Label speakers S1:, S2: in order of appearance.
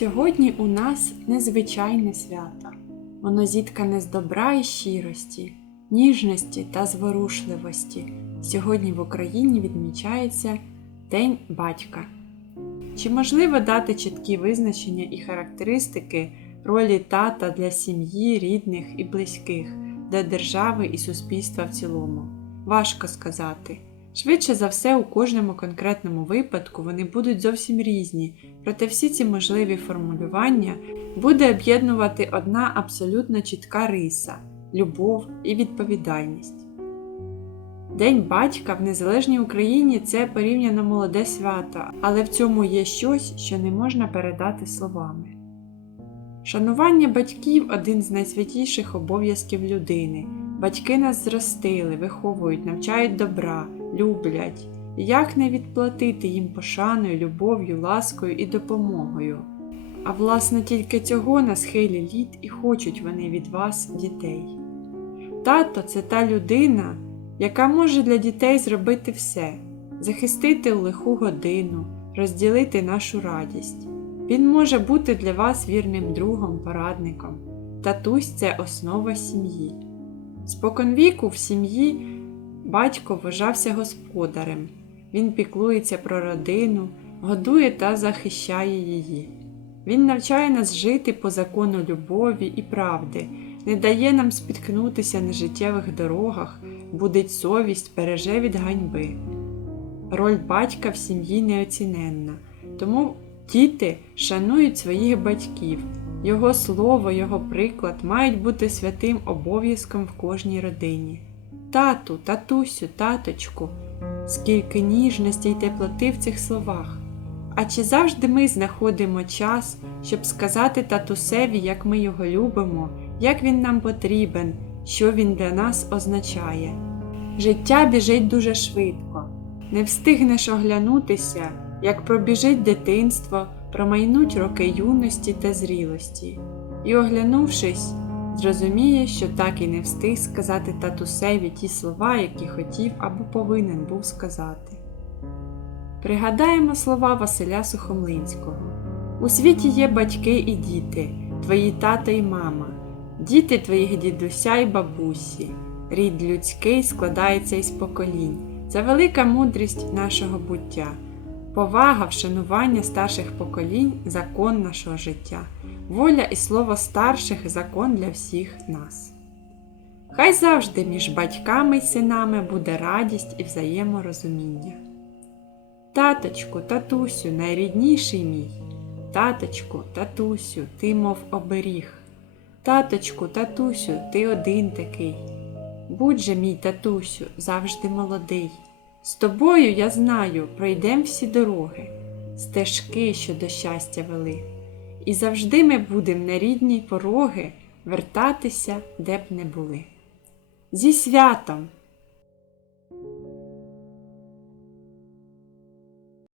S1: Сьогодні у нас незвичайне свято. Воно зіткане з добра і щирості, ніжності та зворушливості. Сьогодні в Україні відмічається День батька. Чи можливо дати чіткі визначення і характеристики ролі тата для сім'ї, рідних і близьких, для держави і суспільства в цілому? Важко сказати. Швидше за все, у кожному конкретному випадку вони будуть зовсім різні, проте всі ці можливі формулювання буде об'єднувати одна абсолютно чітка риса любов і відповідальність. День батька в незалежній Україні це порівняно молоде свято, але в цьому є щось, що не можна передати словами. Шанування батьків один з найсвятіших обов'язків людини. Батьки нас зростили, виховують, навчають добра, люблять. Як не відплатити їм пошаною, любов'ю, ласкою і допомогою? А власне тільки цього на схилі літ і хочуть вони від вас, дітей. Тато це та людина, яка може для дітей зробити все, захистити лиху годину, розділити нашу радість. Він може бути для вас вірним другом, порадником. Татусь це основа сім'ї. Споконвіку в сім'ї батько вважався господарем. Він піклується про родину, годує та захищає її. Він навчає нас жити по закону любові і правди, не дає нам спіткнутися на життєвих дорогах, будить совість, береже від ганьби. Роль батька в сім'ї неоціненна, тому діти шанують своїх батьків. Його слово, його приклад мають бути святим обов'язком в кожній родині. Тату, татусю, таточку, скільки ніжності й теплоти в цих словах. А чи завжди ми знаходимо час, щоб сказати татусеві, як ми його любимо, як він нам потрібен, що він для нас означає? Життя біжить дуже швидко, не встигнеш оглянутися, як пробіжить дитинство, промайнуть роки юності та зрілості, і, оглянувшись, зрозуміє, що так і не встиг сказати татусеві ті слова, які хотів або повинен був сказати. Пригадаємо слова Василя Сухомлинського. У світі є батьки і діти, твої тата і мама, діти твоїх дідуся і бабусі. Рід людський складається із поколінь. Це велика мудрість нашого буття, повага, вшанування старших поколінь закон нашого життя, воля і слово старших закон для всіх нас. Хай завжди між батьками й синами буде радість і взаєморозуміння. Таточку, татусю, найрідніший мій. Таточку, татусю, ти мов оберіг. Таточку, татусю, ти один такий. Будь же, мій татусю, завжди молодий. З тобою, я знаю, пройдем всі дороги, стежки, що до щастя вели. І завжди ми будем на рідні пороги вертатися, де б не були. Зі святом!